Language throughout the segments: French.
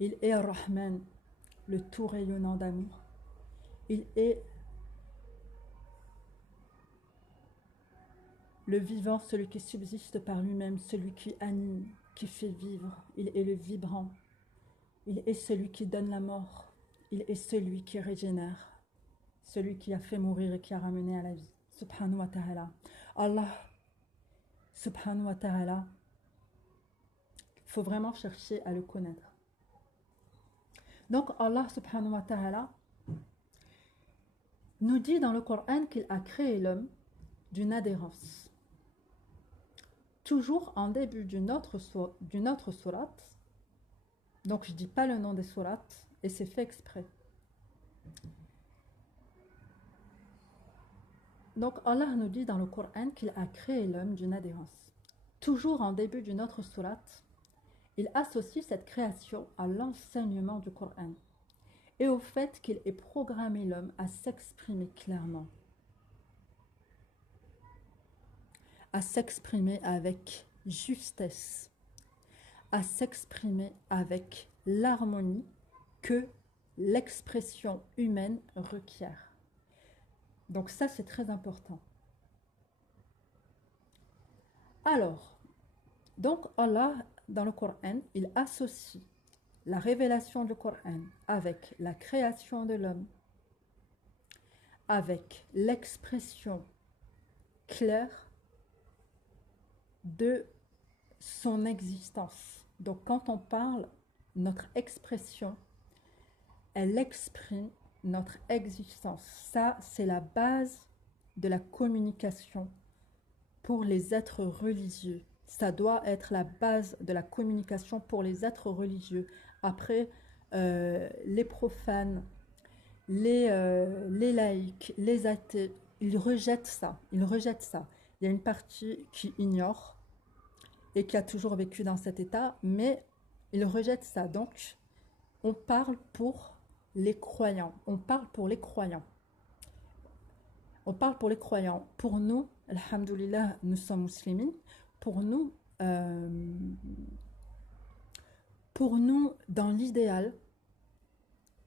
Il est Ar-Rahman, le tout rayonnant d'amour. Il est le vivant, celui qui subsiste par lui-même, celui qui anime, qui fait vivre. Il est le vibrant. Il est celui qui donne la mort. Il est celui qui régénère. Celui qui a fait mourir et qui a ramené à la vie. Subhanahu wa ta'ala. Allah, subhanahu wa ta'ala, il faut vraiment chercher à le connaître. Donc Allah subhanahu wa ta'ala nous dit dans le Coran qu'il a créé l'homme d'une adhérence. Toujours en début d'une autre sourate, donc je ne dis pas le nom des sourates, et c'est fait exprès. Donc Allah nous dit dans le Coran qu'il a créé l'homme d'une adhérence. Toujours en début d'une autre sourate, il associe cette création à l'enseignement du Coran et au fait qu'il ait programmé l'homme à s'exprimer clairement, à s'exprimer avec justesse, à s'exprimer avec l'harmonie que l'expression humaine requiert. Donc ça, c'est très important. Alors, donc Allah, dans le Coran, il associe la révélation du Coran avec la création de l'homme, avec l'expression claire de son existence. Donc quand on parle, notre expression, elle exprime notre existence. Ça, c'est la base de la communication pour les êtres religieux. Ça doit être la base de la communication pour les êtres religieux. Après, les profanes, les laïcs, les athées, ils rejettent ça. Ils rejettent ça. Il y a une partie qui ignore et qui a toujours vécu dans cet état, mais ils rejettent ça. Donc, on parle pour les croyants. On parle pour les croyants. On parle pour les croyants. Pour nous, alhamdoulilah, nous sommes musulmans. Euh, pour nous, dans l'idéal,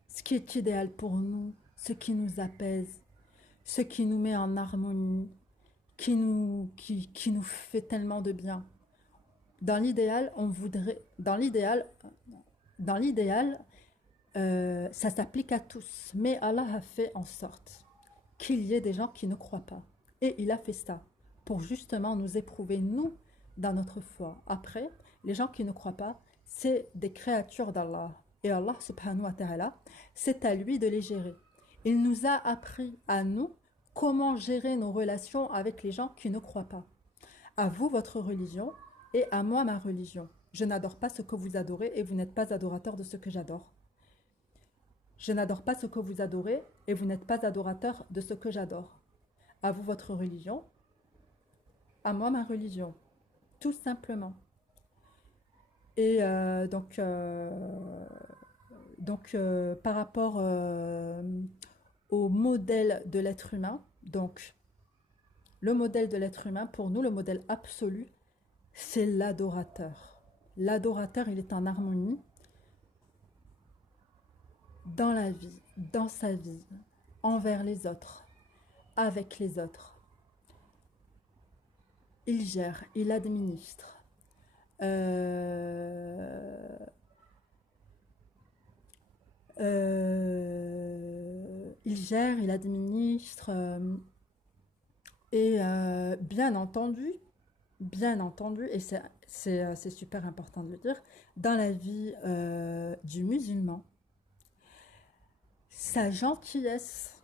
ce qui est idéal pour nous, ce qui nous apaise, ce qui nous met en harmonie, qui nous fait tellement de bien. Dans l'idéal, ça s'applique à tous. Mais Allah a fait en sorte qu'il y ait des gens qui ne croient pas. Et il a fait ça pour justement nous éprouver, nous, dans notre foi. Après, les gens qui ne croient pas, c'est des créatures d'Allah. Et Allah, subhanahu wa ta'ala, c'est à lui de les gérer. Il nous a appris à nous comment gérer nos relations avec les gens qui ne croient pas. À vous, votre religion, et à moi, ma religion. Je n'adore pas ce que vous adorez et vous n'êtes pas adorateur de ce que j'adore. Je n'adore pas ce que vous adorez et vous n'êtes pas adorateur de ce que j'adore. À vous, votre religion, à moi, ma religion. Tout simplement. Et par rapport au modèle de l'être humain, donc le modèle de l'être humain, pour nous, le modèle absolu, c'est l'adorateur. L'adorateur, il est en harmonie dans la vie, dans sa vie, envers les autres, avec les autres. Il gère, il administre. Il gère, il administre. Bien entendu, et c'est super important de le dire, dans la vie du musulman, sa gentillesse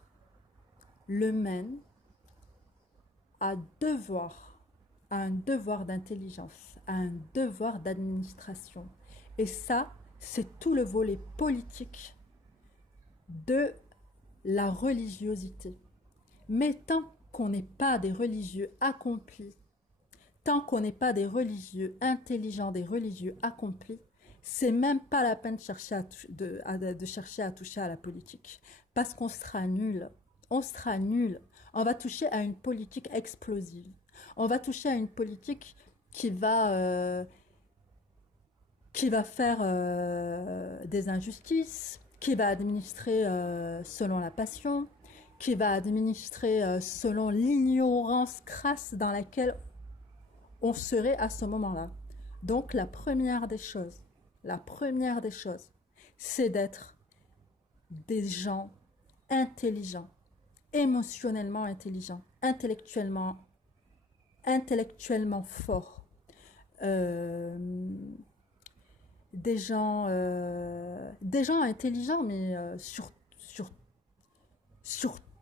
le mène à un devoir d'intelligence, à un devoir d'administration. Et ça, c'est tout le volet politique de la religiosité. Mais tant qu'on n'est pas des religieux accomplis, tant qu'on n'est pas des religieux intelligents, des religieux accomplis, c'est même pas la peine de chercher de chercher à toucher à la politique. Parce qu'on sera nul. On sera nul. On va toucher à une politique explosive. On va toucher à une politique qui va qui va faire des injustices, qui va administrer selon la passion, qui va administrer selon l'ignorance crasse dans laquelle on serait à ce moment-là. Donc la première des choses, c'est d'être des gens intelligents, émotionnellement intelligents, intellectuellement forts, euh, des gens intelligents, mais sur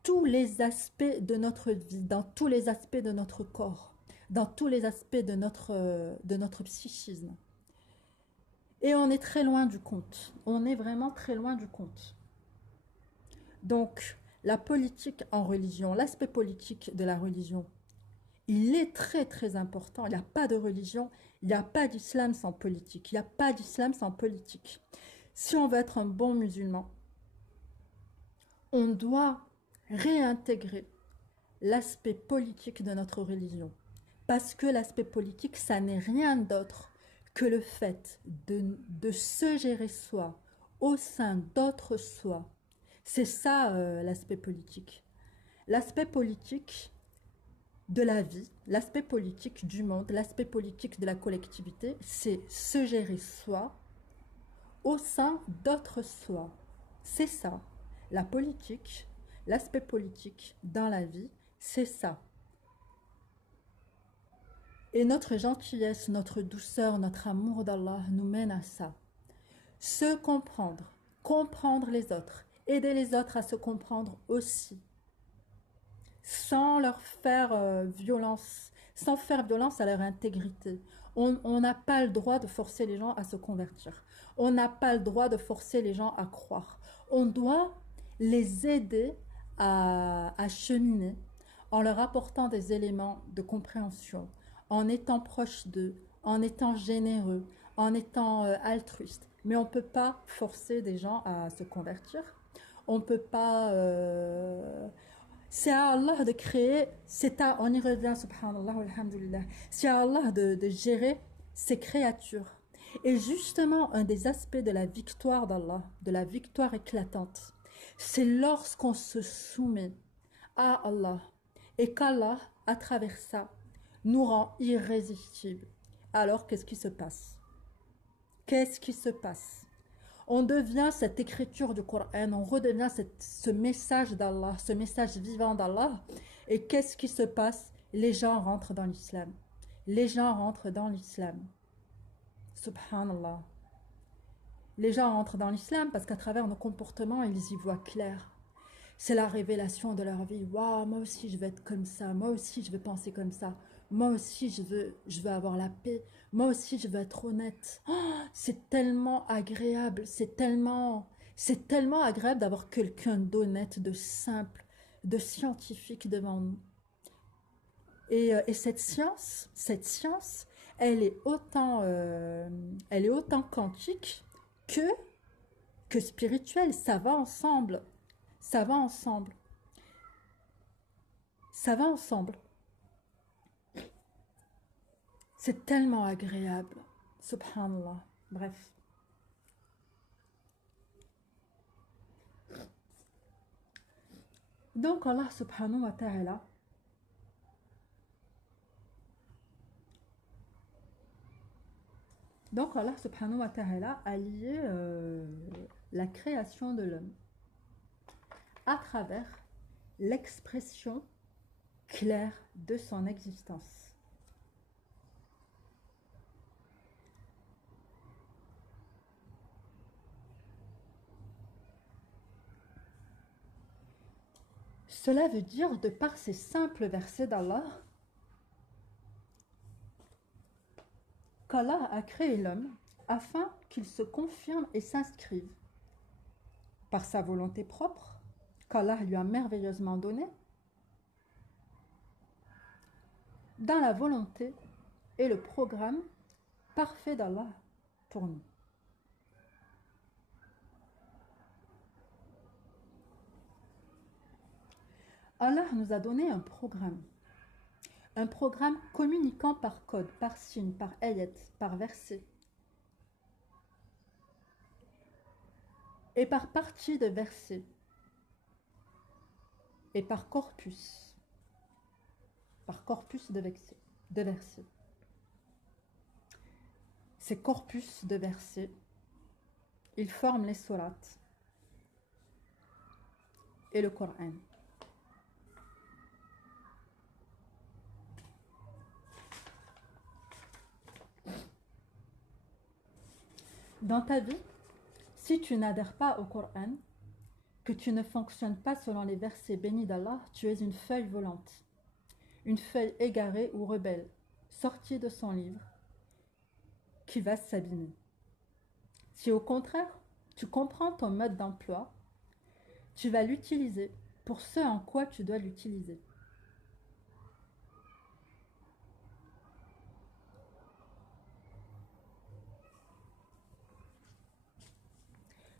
tous les aspects de notre vie, dans tous les aspects de notre corps, dans tous les aspects de notre psychisme. Et on est très loin du compte. On est vraiment très loin du compte. Donc, la politique en religion, l'aspect politique de la religion, il est très très important. Il n'y a pas de religion, il n'y a pas d'islam sans politique. Il n'y a pas d'islam sans politique. Si on veut être un bon musulman, on doit réintégrer l'aspect politique de notre religion. Parce que l'aspect politique, ça n'est rien d'autre que le fait de se gérer soi au sein d'autres soi. C'est ça l'aspect politique. L'aspect politique de la vie, l'aspect politique du monde, l'aspect politique de la collectivité, c'est se gérer soi au sein d'autres soi. C'est ça. La politique, l'aspect politique dans la vie, c'est ça. Et notre gentillesse, notre douceur, notre amour d'Allah nous mène à ça. Se comprendre, comprendre les autres, aider les autres à se comprendre aussi, sans leur faire violence, sans faire violence à leur intégrité. On n'a pas le droit de forcer les gens à se convertir. On n'a pas le droit de forcer les gens à croire. On doit les aider à cheminer en leur apportant des éléments de compréhension, en étant proche d'eux, en étant généreux, en étant altruiste. Mais on ne peut pas forcer des gens à se convertir. On ne peut pas... c'est à Allah de créer, on y revient, subhanallah, alhamdulillah. C'est à Allah de gérer ses créatures. Et justement, un des aspects de la victoire d'Allah, de la victoire éclatante, c'est lorsqu'on se soumet à Allah et qu'Allah, à travers ça, nous rend irrésistibles. Alors, qu'est-ce qui se passe? Qu'est-ce qui se passe? On devient cette écriture du Coran, on redevient ce message d'Allah, ce message vivant d'Allah. Et qu'est-ce qui se passe? Les gens rentrent dans l'islam. Les gens rentrent dans l'islam. Subhanallah. Les gens rentrent dans l'islam parce qu'à travers nos comportements, ils y voient clair. C'est la révélation de leur vie. Waouh, moi aussi je veux être comme ça. Moi aussi je veux penser comme ça. Moi aussi je veux avoir la paix. Moi aussi je veux être honnête. Oh, c'est tellement agréable. C'est tellement agréable d'avoir quelqu'un d'honnête, de simple, de scientifique devant nous. Et cette science, elle est autant quantique que spirituelle. Ça va ensemble. Ça va ensemble. Ça va ensemble. C'est tellement agréable. Subhanallah. Bref. Donc Allah subhanahu wa ta'ala a lié la création de l'homme à travers l'expression claire de son existence. Cela veut dire, de par ces simples versets d'Allah, qu'Allah a créé l'homme afin qu'il se confirme et s'inscrive par sa volonté propre, qu'Allah lui a merveilleusement donnée, dans la volonté et le programme parfait d'Allah pour nous. Allah nous a donné un programme communiquant par code, par signe, par ayat, par verset. et par partie de versets, et par corpus de versets. Ces corpus de versets, ils forment les sourates et le Coran. Dans ta vie, si tu n'adhères pas au Coran, que tu ne fonctionnes pas selon les versets bénis d'Allah, tu es une feuille volante, une feuille égarée ou rebelle, sortie de son livre, qui va s'abîmer. Si au contraire, tu comprends ton mode d'emploi, tu vas l'utiliser pour ce en quoi tu dois l'utiliser.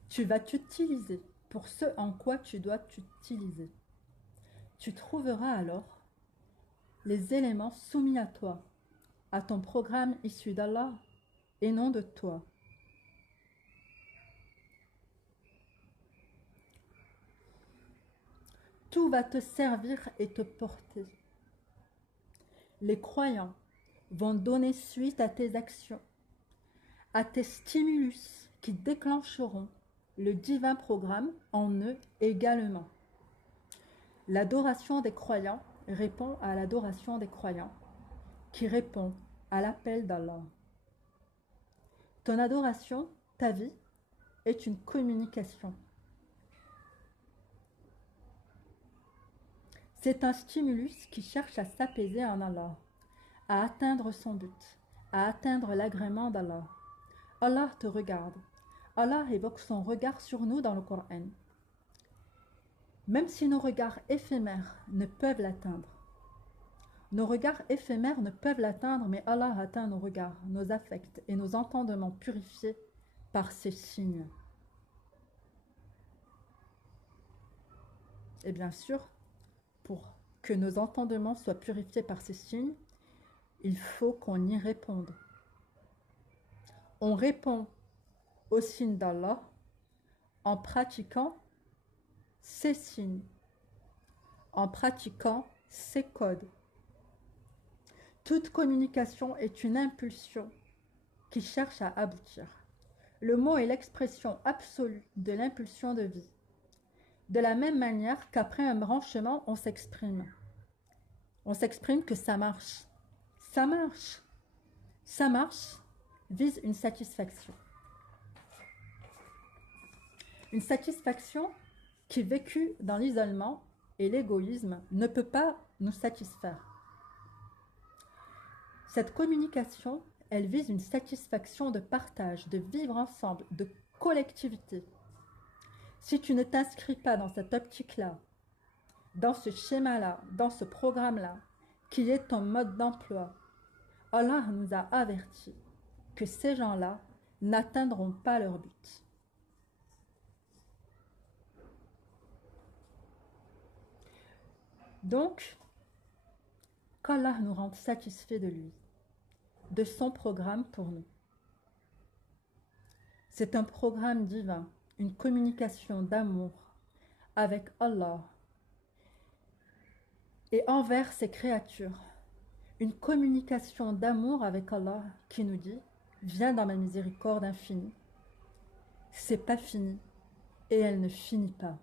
Tu vas t'utiliser pour ce en quoi tu dois t'utiliser. Tu trouveras alors les éléments soumis à toi, à ton programme issu d'Allah et non de toi. Tout va te servir et te porter. Les croyants vont donner suite à tes actions, à tes stimulus qui déclencheront le divin programme en eux également. L'adoration des croyants répond à l'adoration des croyants, qui répond à l'appel d'Allah. Ton adoration, ta vie, est une communication. C'est un stimulus qui cherche à s'apaiser en Allah, à atteindre son but, à atteindre l'agrément d'Allah. Allah te regarde. Allah évoque son regard sur nous dans le Coran. Même si nos regards éphémères ne peuvent l'atteindre. Nos regards éphémères ne peuvent l'atteindre, mais Allah atteint nos regards, nos affects et nos entendements purifiés par ses signes. Et bien sûr, pour que nos entendements soient purifiés par ces signes, il faut qu'on y réponde. On répond aux signes d'Allah en pratiquant ces signes, en pratiquant ces codes. Toute communication est une impulsion qui cherche à aboutir. Le mot est l'expression absolue de l'impulsion de vie. De la même manière qu'après un branchement, on s'exprime. On s'exprime que ça marche. Ça marche. Ça marche vise une satisfaction. Une satisfaction qui, vécue dans l'isolement et l'égoïsme, ne peut pas nous satisfaire. Cette communication, elle vise une satisfaction de partage, de vivre ensemble, de collectivité. Si tu ne t'inscris pas dans cette optique-là, dans ce schéma-là, dans ce programme-là, qui est ton mode d'emploi, Allah nous a avertis que ces gens-là n'atteindront pas leur but. Donc, qu'Allah nous rende satisfaits de lui, de son programme pour nous. C'est un programme divin, une communication d'amour avec Allah et envers ses créatures. Une communication d'amour avec Allah qui nous dit « Viens dans ma miséricorde infinie ». C'est pas fini et elle ne finit pas.